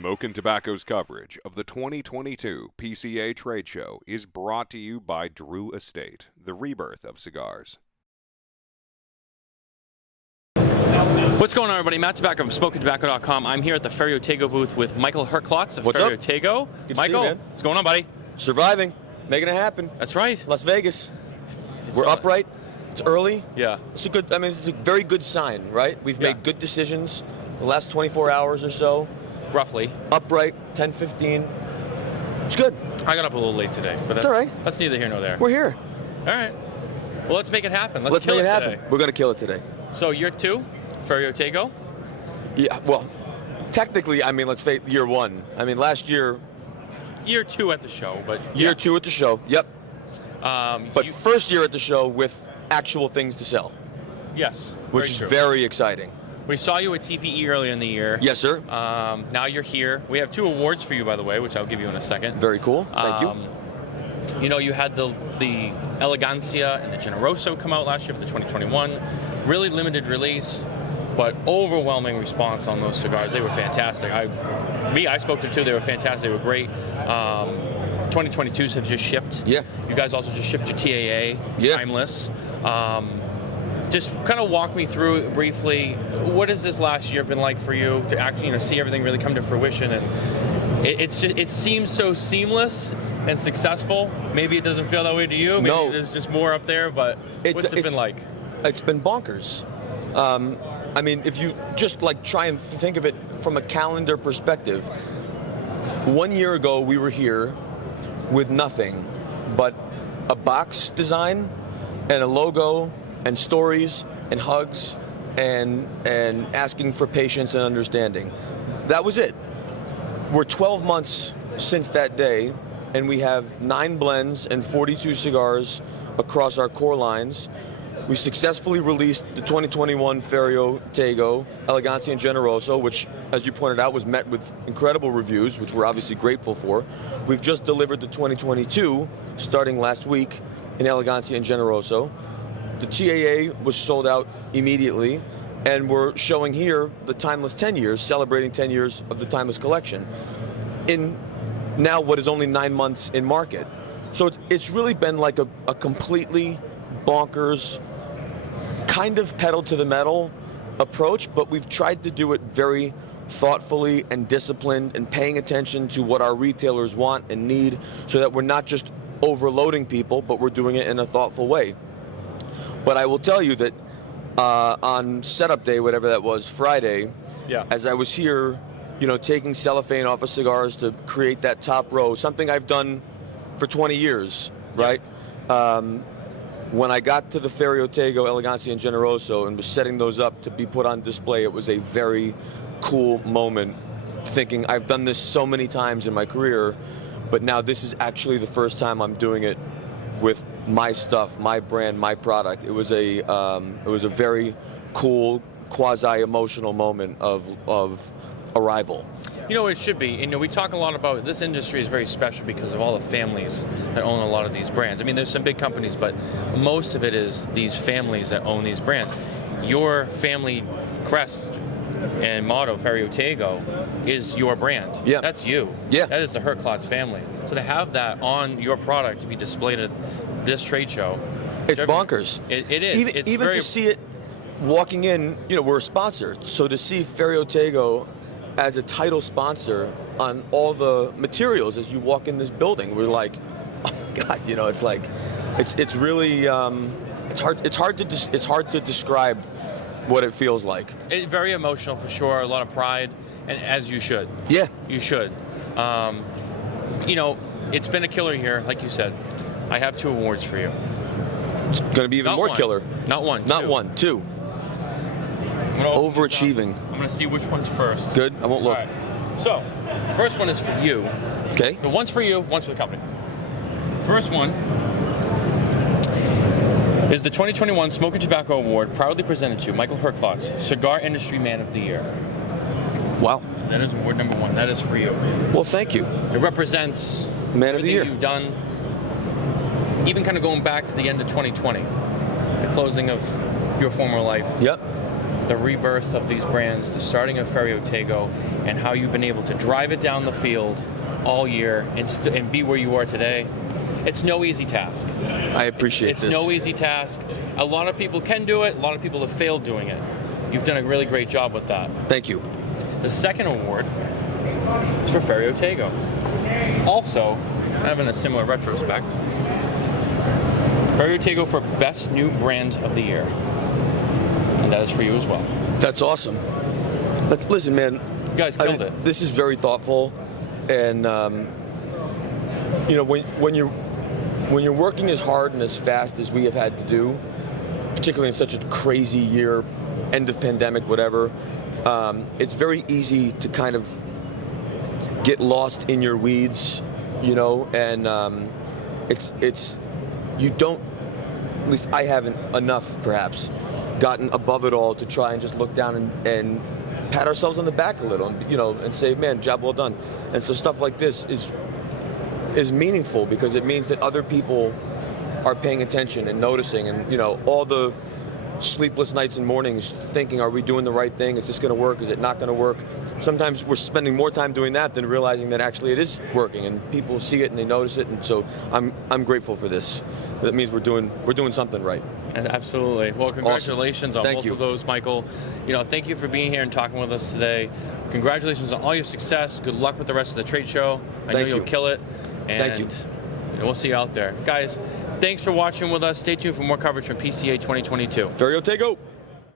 Smokin Tobacco's coverage of the 2022 PCA trade show is brought to you by Drew Estate, the rebirth of cigars. What's going on, everybody? Matt Tabacco from SmokinTobacco.com. I'm here at the Ferio Tego booth with Michael Herklots of What's Ferio up? Tego. Good to Michael, see you, man. what's going on, buddy? Surviving, making it happen. That's right. Las Vegas. We're upright. It's early. Yeah. It's a good. I mean, it's a very good sign, right? We've made good decisions the last 24 hours or so. Roughly. Upright, 10:15. It's good. I got up a little late today, but that's all right. That's neither here nor there. We're here. All right. Well, let's make it happen. Let's kill make it happen. today. We're gonna kill it today. So year 2, Ferio Tego. Yeah. Well, technically, I mean, let's face year 1. I mean, last year. Year 2 at the show, but Year 2 at the show. Yep. But first year at the show with actual things to sell. Yes. Which is very exciting. We saw you at TPE earlier in the year. Yes, sir. Now you're here. We have 2 awards for you, by the way, which I'll give you in a second. Very cool. Thank you. You know, you had the Elegancia and the Generoso come out last year for the 2021. Really limited release, but overwhelming response on those cigars. They were fantastic. I spoke to 2. They were fantastic. They were great. 2022s have just shipped. Yeah. You guys also just shipped your TAA, Timeless. Just kind of walk me through it briefly. What has this last year been like for you to actually, see everything really come to fruition? And it seems so seamless and successful. Maybe it doesn't feel that way to you. Maybe there's just more up there. But what's it been like? It's been bonkers. I mean, if you just try and think of it from a calendar perspective, 1 year ago we were here with nothing but a box design and a logo and stories and hugs and asking for patience and understanding. That was it. We're 12 months since that day, and we have 9 blends and 42 cigars across our core lines. We successfully released the 2021 Ferio Tego, Elegancia and Generoso, which, as you pointed out, was met with incredible reviews, which we're obviously grateful for. We've just delivered the 2022, starting last week, in Elegancia and Generoso. The TAA was sold out immediately, and we're showing here the Timeless 10 years, celebrating 10 years of the Timeless collection, in now what is only 9 months in market. So it's really been like a completely bonkers, kind of pedal to the metal approach, but we've tried to do it very thoughtfully and disciplined and paying attention to what our retailers want and need, so that we're not just overloading people, but we're doing it in a thoughtful way. But I will tell you that on setup day, whatever that was, Friday, as I was here, taking cellophane off of cigars to create that top row, something I've done for 20 years, right? When I got to the Ferio Tego, Elegancia, and Generoso and was setting those up to be put on display, it was a very cool moment, thinking I've done this so many times in my career, but now this is actually the first time I'm doing it with my stuff, my brand, my product. It was a very cool, quasi-emotional moment of arrival. You know, it should be. We talk a lot about this industry is very special because of all the families that own a lot of these brands. I mean, there's some big companies, but most of it is these families that own these brands. Your family crest and motto, Ferio Tego, is your brand. Yeah. That's you. Yeah. That is the Herklots family. So to have that on your product to be displayed at this trade show, it's bonkers. It is. Even to see it walking in, we're a sponsor. So to see Ferio Tego as a title sponsor on all the materials as you walk in this building, we're like, oh my God, it's like, it's really, it's hard to describe what it feels like. It's very emotional for sure, a lot of pride, and as you should. Yeah. You should. It's been a killer year, like you said. I have 2 awards for you. It's going to be even more killer. Not one. Not 2. one. 2. Overachieving. I'm going to see which one's first. Good. I won't look. All right. So, first one is for you. Okay. The one's for you, one's for the company. First one is the 2021 Smokin Tobacco Award, proudly presented to Michael Herklots, Cigar Industry Man of the Year. Wow. So that is award number 1. That is for you. Well, thank you. It represents Man of the Year you've done, even kind of going back to the end of 2020, the closing of your former life. Yep. the rebirth of these brands, the starting of Ferio Tego, and how you've been able to drive it down the field all year and be where you are today. It's no easy task. I appreciate this. It's no easy task. A lot of people can do it. A lot of people have failed doing it. You've done a really great job with that. Thank you. The second award is for Ferio Tego. Also, kind of in a similar retrospect, Ferio Tego for Best New Brand of the Year. And that is for you as well. That's awesome. Listen, man. You guys killed it. This is very thoughtful, and you know, when you're working as hard and as fast as we have had to do, particularly in such a crazy year, end of pandemic, whatever, it's very easy to kind of get lost in your weeds, you know, and it's you don't, at least I haven't enough perhaps gotten above it all to try and just look down and pat ourselves on the back a little, and, you know, and say, man, job well done. And so stuff like this is meaningful because it means that other people are paying attention and noticing, and, you know, all the sleepless nights and mornings thinking, are we doing the right thing? Is this going to work? Is it not going to work? Sometimes we're spending more time doing that than realizing that actually it is working, and people see it and they notice it. And so I'm grateful for this. That means we're doing something right. Absolutely. Well, congratulations awesome. on both of those, Michael. You know, thank you for being here and talking with us today. Congratulations on all your success. Good luck with the rest of the trade show. I know you'll kill it. And thank you. We'll see you out there. Guys, thanks for watching with us. Stay tuned for more coverage from PCA 2022. Ferio Tego.